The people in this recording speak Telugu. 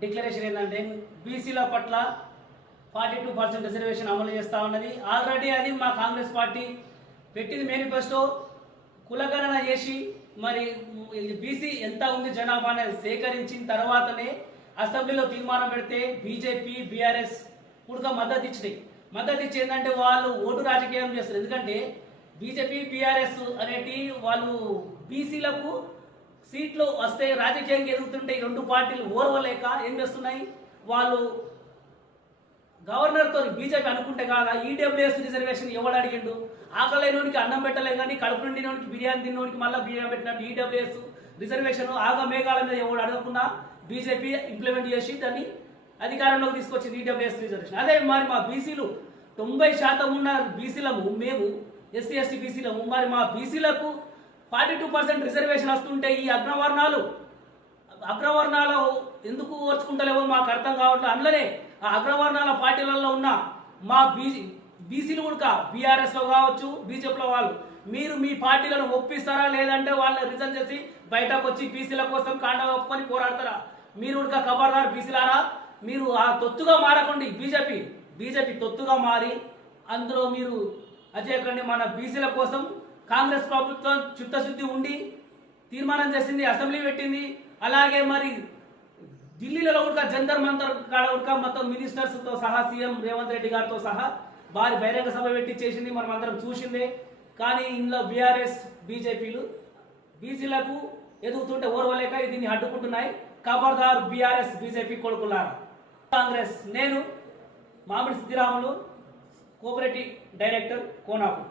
డిక్లరేషన్ ఏంటంటే బీసీల పట్ల 42% రిజర్వేషన్ అమలు చేస్తూ ఉన్నది. ఆల్రెడీ అది మా కాంగ్రెస్ పార్టీ పెట్టింది మేనిఫెస్టో. కులగణన చేసి మరి బీసీ ఎంత ఉంది జనాభా అనేది సేకరించిన తర్వాతనే అసెంబ్లీలో తీర్మానం పెడితే బీజేపీ బీఆర్ఎస్ కూడా మద్దతు ఇచ్చి ఏంటంటే వాళ్ళు ఓటు రాజకీయం చేస్తారు. ఎందుకంటే బీజేపీ బీఆర్ఎస్ అనేటి వాళ్ళు బీసీలకు సీట్లు వస్తే రాజకీయంగా ఎదుగుతుంటే ఈ రెండు పార్టీలు ఓర్వలేక ఏం చేస్తున్నాయి, వాళ్ళు గవర్నర్తో బీజేపీ అనుకుంటే కాదా ఈడబ్ల్యూఎస్ రిజర్వేషన్ ఎవడు అడిగిండు? ఆకలేనోడికి అన్నం పెట్టలే కానీ కడుపు నిండినోడికి బిర్యానీ తిన్నోడికి మళ్ళీ బిర్యానీ పెట్టినట్టు ఈడబ్ల్యూఎస్ రిజర్వేషన్ ఆగా మేఘాల మీద ఎవడు అడగకుండా బీజేపీ ఇంప్లిమెంట్ చేసి దాన్ని అధికారంలోకి తీసుకొచ్చింది ఈడబ్ల్యూఎస్ రిజర్వేషన్. అదే మరి మా బీసీలు 90% ఉన్న బీసీలము, మేము ఎస్సీ ఎస్టీ బీసీలము, మరి మా బీసీలకు 42% రిజర్వేషన్ వస్తుంటే ఈ అగ్రవర్ణాలు ఎందుకు ఓర్చుకుంటలేవో మాకు అర్థం కావట్లేదు. అందులోనే ఆ అగ్రవర్ణాల పార్టీలలో ఉన్న మా బీసీలు కూడా బీఆర్ఎస్లో కావచ్చు బీజేపీలో వాళ్ళు మీరు మీ పార్టీలను ఒప్పిస్తారా, లేదంటే వాళ్ళని రిజైన్ చేసి బయటకు వచ్చి బీసీల కోసం కాండ ఒప్పుకొని పోరాడతారా? మీరు కూడా ఖబర్దార్ బీసీలారా, మీరు ఆ తొత్తుగా మారకండి. బీజేపీ తొత్తుగా మారి అందులో మీరు అజయకండి. మన బీసీల కోసం కాంగ్రెస్ ప్రభుత్వం చిత్తశుద్ధి ఉండి తీర్మానం చేసింది, అసెంబ్లీ పెట్టింది. అలాగే మరి ఢిల్లీలో కూడా జంతర్ మంతర్ కాడ కూడా మొత్తం మినిస్టర్స్తో సహా సీఎం రేవంత్ రెడ్డి గారితో సహా భారీ బహిరంగ సభ పెట్టి చేసింది, మనం అందరం చూసిందే. కానీ ఇందులో బీఆర్ఎస్ బీజేపీలు బీసీలకు ఎదుగుతుంటే ఓర్వలేక దీన్ని అడ్డుకుంటున్నాయి. ఖబర్దార్ బీఆర్ఎస్ బీజేపీ కొడుకులారా. కాంగ్రెస్, నేను మామిడి సిద్ధిరాములు, కోఆపరేటివ్ డైరెక్టర్, కోనాపు.